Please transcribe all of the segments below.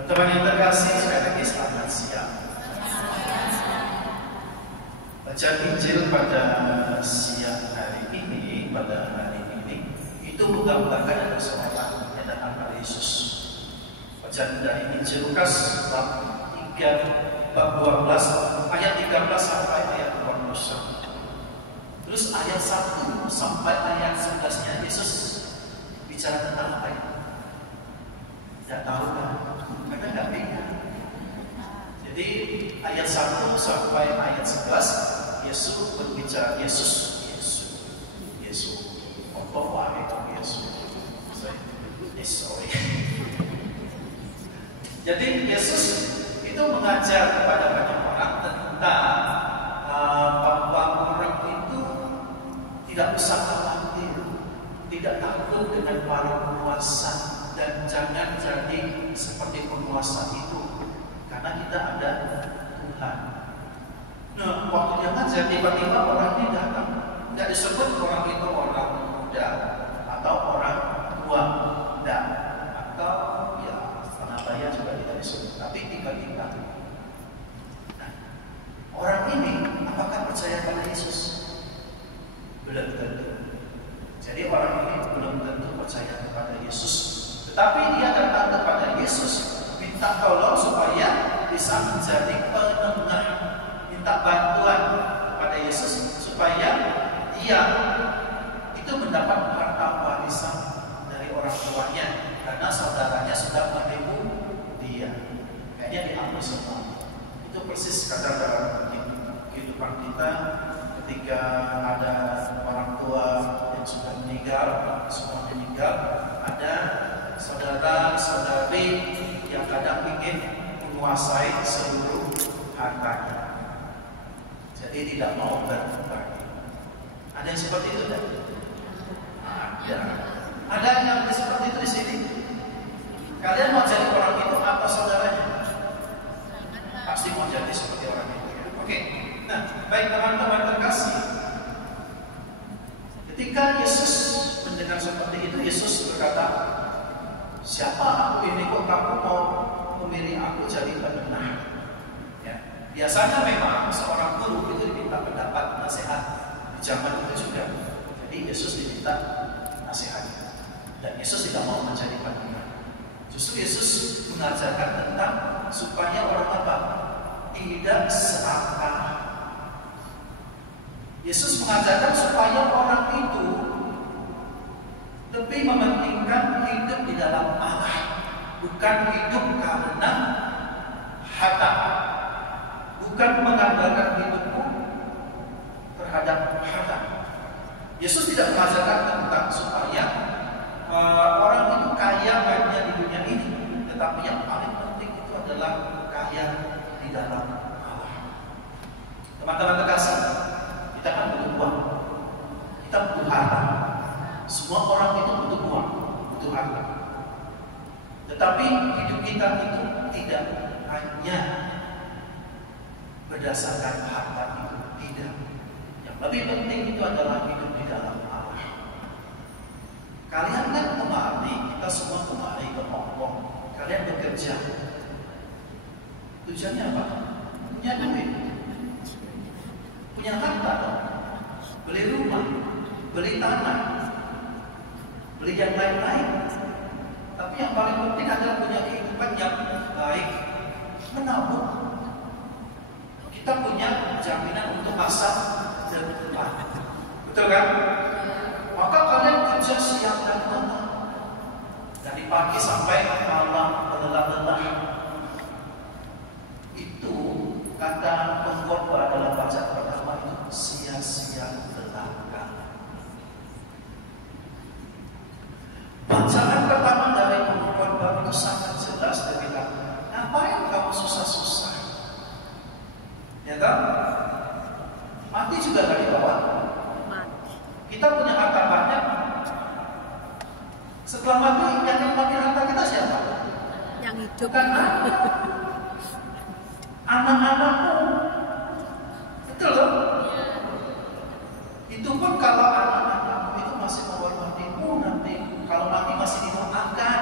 Teman-teman yang terkasih, sekali lagi selamat siang. Bacaan Injil pada siang hari ini, itu menggambarkan keselamatan yang datang pada Yesus. Bacaan dari Injil Lukas bab 12 ayat 13 sampai ayat 21. Terus ayat 1 sampai ayat 11-nya Yesus bicara tentang apa ya? Tidak tahu kan? Karena nggak beda. Jadi ayat 1 sampai ayat 11 Yesus berbicara Yesus. Jadi Yesus itu mengajar kepada banyak orang tentang bahwa orang itu tidak usah khawatir, tidak takut dengan para penguasa, dan jangan jadi seperti penguasa itu, karena kita ada Tuhan. Nah, waktu dia ngajar, tiba-tiba orang ini datang. Tidak disebut orang itu orang muda atau orang tua, tidak, atau ya Sanabaya juga tidak disebut. Tapi tiba-tiba, nah, orang ini apakah percaya pada Yesus? Belum tentu. Jadi orang ini belum tentu percaya kepada Yesus. Tetapi dia datang kepada Yesus, minta tolong supaya bisa menjadi penengah, minta bantuan kepada Yesus supaya dia itu mendapat harta warisan dari orang tuanya, karena saudaranya sudah menipu dia. Kayaknya diambil semua. Itu persis kata dalam kehidupan kita ketika ada orang tua yang sudah meninggal, semua meninggal, ada saudara-saudari yang kadang ingin menguasai seluruh hartanya. Jadi tidak mau berbagi. Ada yang seperti itu kan? Ada. Ada yang seperti itu di sini. Kalian mau jadi orang itu apa saudaranya? Pasti mau jadi seperti orang itu. Ya? Oke. Nah, baik teman-teman terkasih. Ketika Yesus mendengar seperti itu, Yesus berkata, siapa aku ini kok kamu mau memilih aku jadi penengah? Ya. Biasanya memang seorang guru itu diminta pendapat, nasihat. Di zaman itu juga. Jadi Yesus diminta nasihat. Dan Yesus tidak mau menjadi penengah. Justru Yesus mengajarkan tentang supaya orang apa? Tidak serakah. Yesus mengajarkan supaya orang itu lebih mementingkan hidup di dalam Allah, bukan hidup karena harta, bukan mengandalkan hidupmu terhadap harta. Yesus tidak mengajarkan tentang supaya orang itu kaya hanya di dunia ini, tetapi yang paling penting itu adalah kaya di dalam Allah. Teman-teman terkasih, kita kan butuh uang, kita butuh harta. Semua orang itu butuh uang, butuh harta. Tetapi hidup kita itu tidak hanya berdasarkan harta itu, tidak. Yang lebih penting itu adalah hidup di dalam Allah. Kalian kan kemari, kita semua kemari ke Hongkong. Kalian bekerja. Tujuannya apa? Punya duit, punya harta, beli rumah, beli tanah, beli yang lain-lain. Tapi yang paling penting adalah punya kehidupan yang baik, menabung. Kita punya jaminan untuk masa depan. Betul kan? Maka kalian kerja siang dan malam, dari pagi sampai malam berlelah-lelah. Itu kata pengkhotbah dalam bacaan pertama itu sia-sia belaka. Bacaan pertama dari pengkhotbah itu sangat jelas. Dia bilang, ngapain kamu susah-susah? Ya kan? Mati juga gak dibawa. Kita punya harta banyak. Setelah mati, yang mati harta kita siapa? Yang hidup. Bukan anak-anakmu. Betul loh? Itu pun kalau anak-anakmu itu masih menghormatimu nanti. Kalau mati masih didoakan.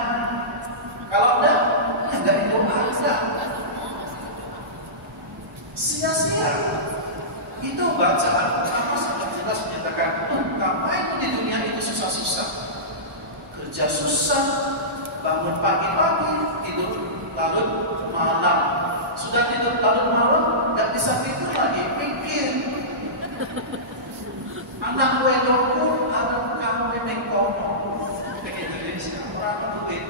Kalau enggak didoakan. bacaan sangat jelas menyatakan ngapain di dunia itu susah-susah, kerja susah, bangun pagi-pagi, tidur larut malam, sudah tidur larut malam, nggak bisa tidur lagi, pikir anak gue dongku, anak kamu mengkono, begitu orang duit,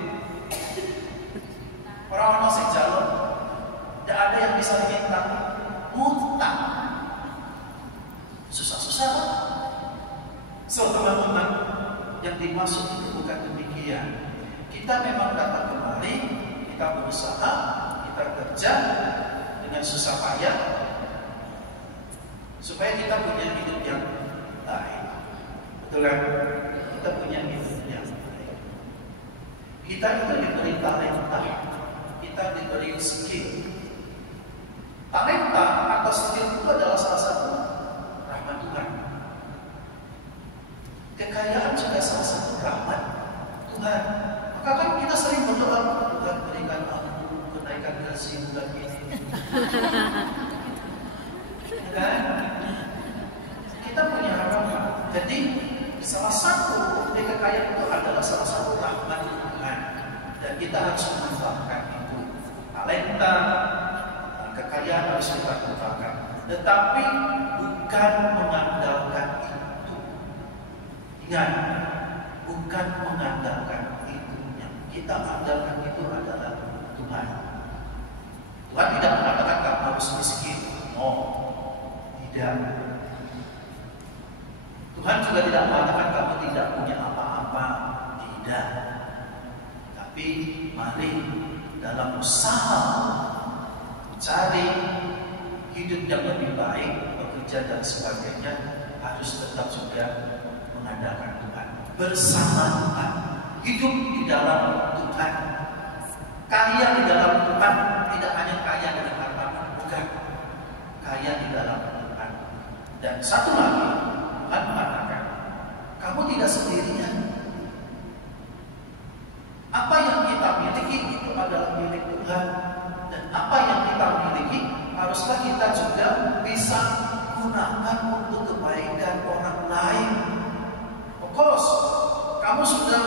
orang masih jalan, tidak ada yang bisa diminta, utang, susah-susah. So teman-teman, yang dimaksud itu bukan demikian. Kita memang datang kemari, kita berusaha, kita kerja dengan susah payah supaya kita punya hidup yang baik. Betul kan? Kita punya hidup yang baik. Kita itu diberi talenta, kita diberi skill. Talenta atau skill itu adalah salah satu rahmat Tuhan. Kekayaan juga salah satu rahmat Tuhan. Maka kan kita sering berdoa, Tuhan berikan aku kenaikan gaji bulan ini. Dan kita punya harapan. Jadi salah satu bukti kekayaan itu adalah salah satu rahmat Tuhan. Dan kita harus memanfaatkan itu. Talenta, kekayaan harus kita manfaatkan. Tetapi bukan mengandalkan itu. Ingat, bukan mengandalkan itu. Yang kita andalkan itu adalah Tuhan. Tuhan tidak mengatakan kamu harus miskin. No, tidak. Tuhan juga tidak mengatakan kamu tidak punya apa-apa. Tidak. Tapi mari dalam usaha cari hidup yang lebih baik, bekerja dan sebagainya, harus tetap juga mengandalkan Tuhan. Bersama Tuhan, hidup di dalam Tuhan, kaya di dalam Tuhan, tidak hanya kaya dari harta, bukan, kaya di dalam Tuhan. Dan satu lagi, Tuhan mengatakan, kamu tidak sendirian. Apa yang kita miliki itu adalah milik Tuhan. Dan apa yang kita miliki haruslah kita juga bisa gunakan untuk kebaikan orang lain. Of course, kamu sudah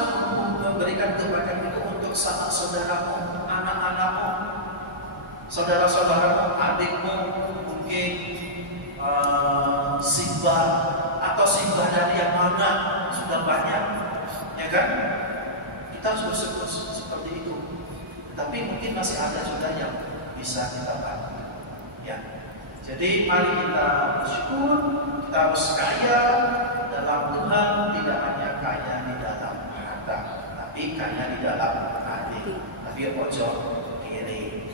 memberikan kebaikan itu untuk sanak saudaramu, anak-anakmu, saudara-saudaramu, adikmu, mungkin simbah atau simbah dari yang mana sudah banyak, ya kan? Kita sudah seperti itu. Tapi mungkin masih ada juga yang bisa kita bantu. Ya. Jadi mari kita bersyukur, kita harus kaya dalam Tuhan, tidak hanya kaya di dalam harta, tapi kaya di dalam hati. Tapi ojo kiri.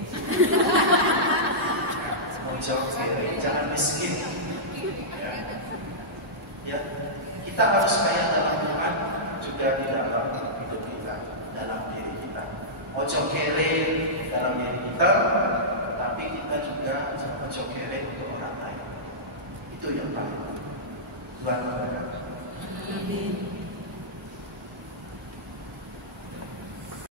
Ojo kiri, jangan miskin. Ya. Ya. Kita harus kaya dalam Tuhan, juga di dalam hidup kita, dalam diri kita. Ojo kere dalam diri kita, tapi kita juga ojo kere untuk orang lain. Itu yang paling. Tuhan memberkati. Amin.